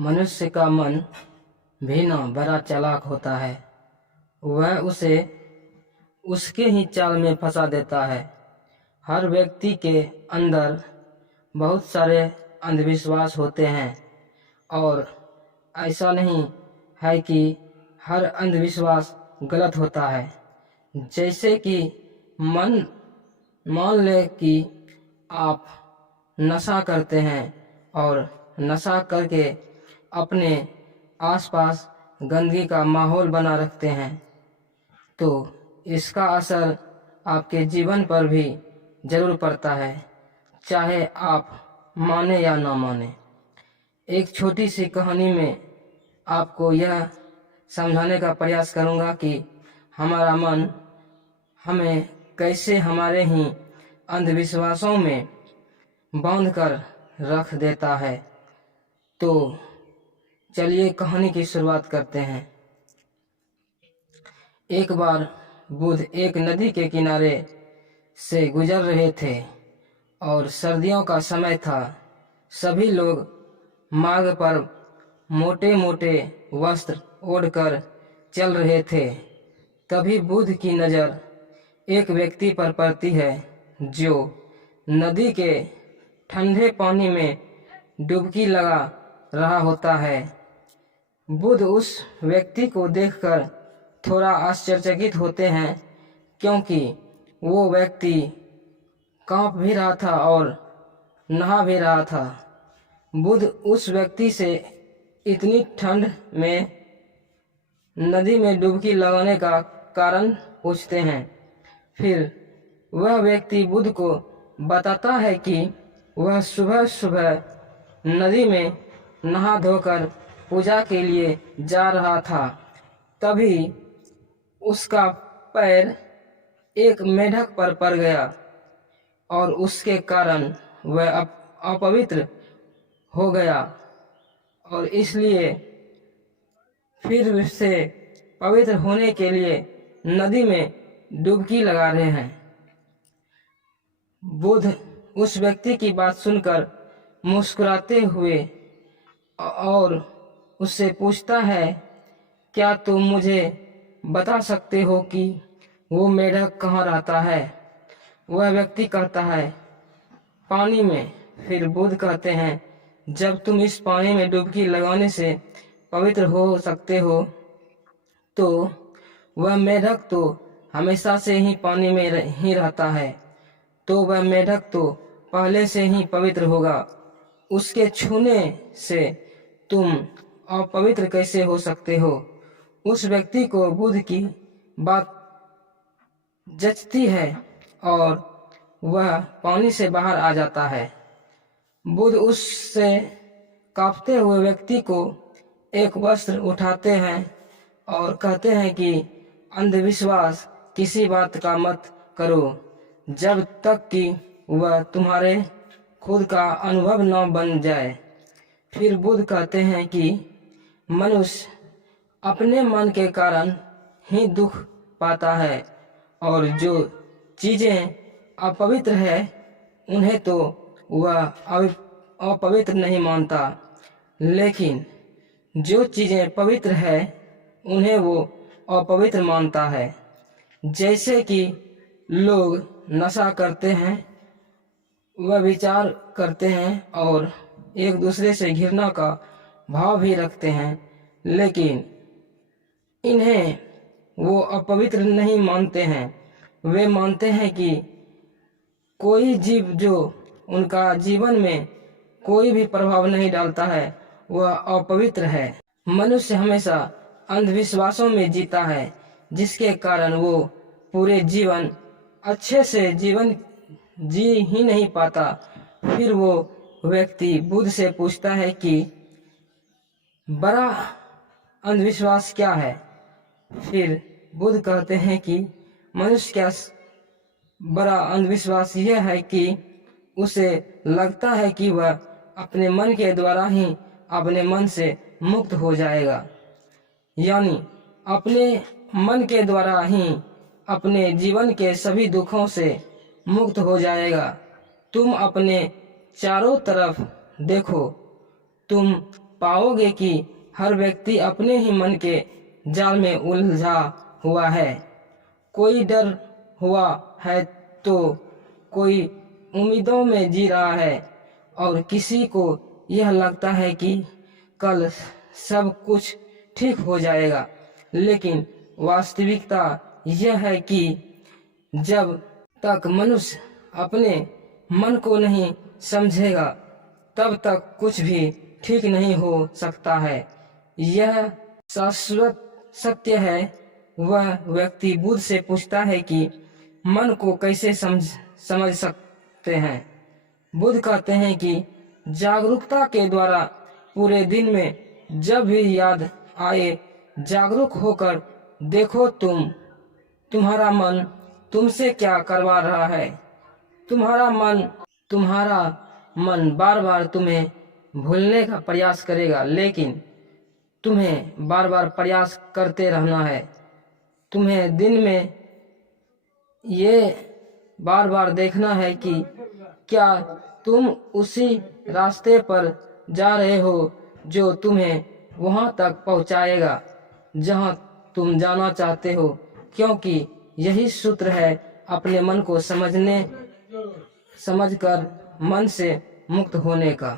मनुष्य का मन भी न बड़ा चालाक होता है। वह उसे उसके ही चाल में फंसा देता है। हर व्यक्ति के अंदर बहुत सारे अंधविश्वास होते हैं और ऐसा नहीं है कि हर अंधविश्वास गलत होता है। जैसे कि मान ले कि आप नशा करते हैं और नशा करके अपने आसपास गंदगी का माहौल बना रखते हैं, तो इसका असर आपके जीवन पर भी जरूर पड़ता है, चाहे आप माने या ना माने। एक छोटी सी कहानी में आपको यह समझाने का प्रयास करूंगा कि हमारा मन हमें कैसे हमारे ही अंधविश्वासों में बांध कर रख देता है। तो चलिए कहानी की शुरुआत करते हैं। एक बार बुद्ध एक नदी के किनारे से गुजर रहे थे और सर्दियों का समय था। सभी लोग मार्ग पर मोटे मोटे वस्त्र ओढ़कर चल रहे थे। तभी बुद्ध की नज़र एक व्यक्ति पर पड़ती है जो नदी के ठंडे पानी में डुबकी लगा रहा होता है। बुद्ध उस व्यक्ति को देखकर थोड़ा आश्चर्यचकित होते हैं, क्योंकि वो व्यक्ति कांप भी रहा था और नहा भी रहा था। बुद्ध उस व्यक्ति से इतनी ठंड में नदी में डुबकी लगाने का कारण पूछते हैं। फिर वह व्यक्ति बुद्ध को बताता है कि वह सुबह सुबह नदी में नहा धोकर पूजा के लिए जा रहा था। तभी उसका पैर एक मेंढक पर पड़ गया और उसके कारण वह अपवित्र हो गया और इसलिए फिर से पवित्र होने के लिए नदी में डुबकी लगा रहे हैं। बुद्ध उस व्यक्ति की बात सुनकर मुस्कुराते हुए और उससे पूछता है, क्या तुम मुझे बता सकते हो कि वो मेढक कहाँ रहता है? वह व्यक्ति कहता है, पानी में। फिर बुद्ध कहते हैं, जब तुम इस पानी में डुबकी लगाने से पवित्र हो सकते हो, तो वह मेढक तो हमेशा से ही पानी में ही रहता है, तो वह मेढक तो पहले से ही पवित्र होगा। उसके छूने से तुम अपवित्र कैसे हो सकते हो? उस व्यक्ति को बुद्ध की बात जचती है और वह पानी से बाहर आ जाता है। बुद्ध उससे कांपते हुए व्यक्ति को एक वस्त्र उठाते हैं और कहते हैं कि अंधविश्वास किसी बात का मत करो जब तक कि वह तुम्हारे खुद का अनुभव न बन जाए। फिर बुद्ध कहते हैं कि मनुष्य अपने मन के कारण ही दुख पाता है और जो चीजें अपवित्र है उन्हें तो वह अपवित्र नहीं मानता, लेकिन जो चीजें पवित्र है उन्हें वो अपवित्र मानता है। जैसे कि लोग नशा करते हैं, वह विचार करते हैं और एक दूसरे से घृणा का भाव भी रखते हैं, लेकिन इन्हें वो अपवित्र नहीं मानते हैं। वे मानते हैं कि कोई जीव जो उनका जीवन में कोई भी प्रभाव नहीं डालता है वह अपवित्र है। मनुष्य हमेशा अंधविश्वासों में जीता है, जिसके कारण वो पूरे जीवन अच्छे से जीवन जी ही नहीं पाता। फिर वो व्यक्ति बुद्ध से पूछता है कि बड़ा अंधविश्वास क्या है? फिर बुद्ध कहते हैं कि मनुष्य का बड़ा अंधविश्वास यह है कि उसे लगता है कि वह अपने मन के द्वारा ही अपने मन से मुक्त हो जाएगा, यानी अपने मन के द्वारा ही अपने जीवन के सभी दुखों से मुक्त हो जाएगा। तुम अपने चारों तरफ देखो, तुम पाओगे कि हर व्यक्ति अपने ही मन के जाल में उलझा हुआ है। कोई डर हुआ है तो कोई उम्मीदों में जी रहा है और किसी को यह लगता है कि कल सब कुछ ठीक हो जाएगा। लेकिन वास्तविकता यह है कि जब तक मनुष्य अपने मन को नहीं समझेगा तब तक कुछ भी ठीक नहीं हो सकता है। यह शाश्वत सत्य है। वह व्यक्ति बुद्ध से पूछता है कि मन को कैसे समझ सकते हैं। बुद्ध कहते हैं कि जागरूकता के द्वारा पूरे दिन में जब भी याद आए जागरूक होकर देखो तुम्हारा मन तुमसे क्या करवा रहा है। तुम्हारा मन बार बार तुम्हें भूलने का प्रयास करेगा, लेकिन तुम्हें बार बार प्रयास करते रहना है। तुम्हें दिन में ये बार बार देखना है कि क्या तुम उसी रास्ते पर जा रहे हो जो तुम्हें वहां तक पहुंचाएगा जहां तुम जाना चाहते हो, क्योंकि यही सूत्र है अपने मन को समझकर मन से मुक्त होने का।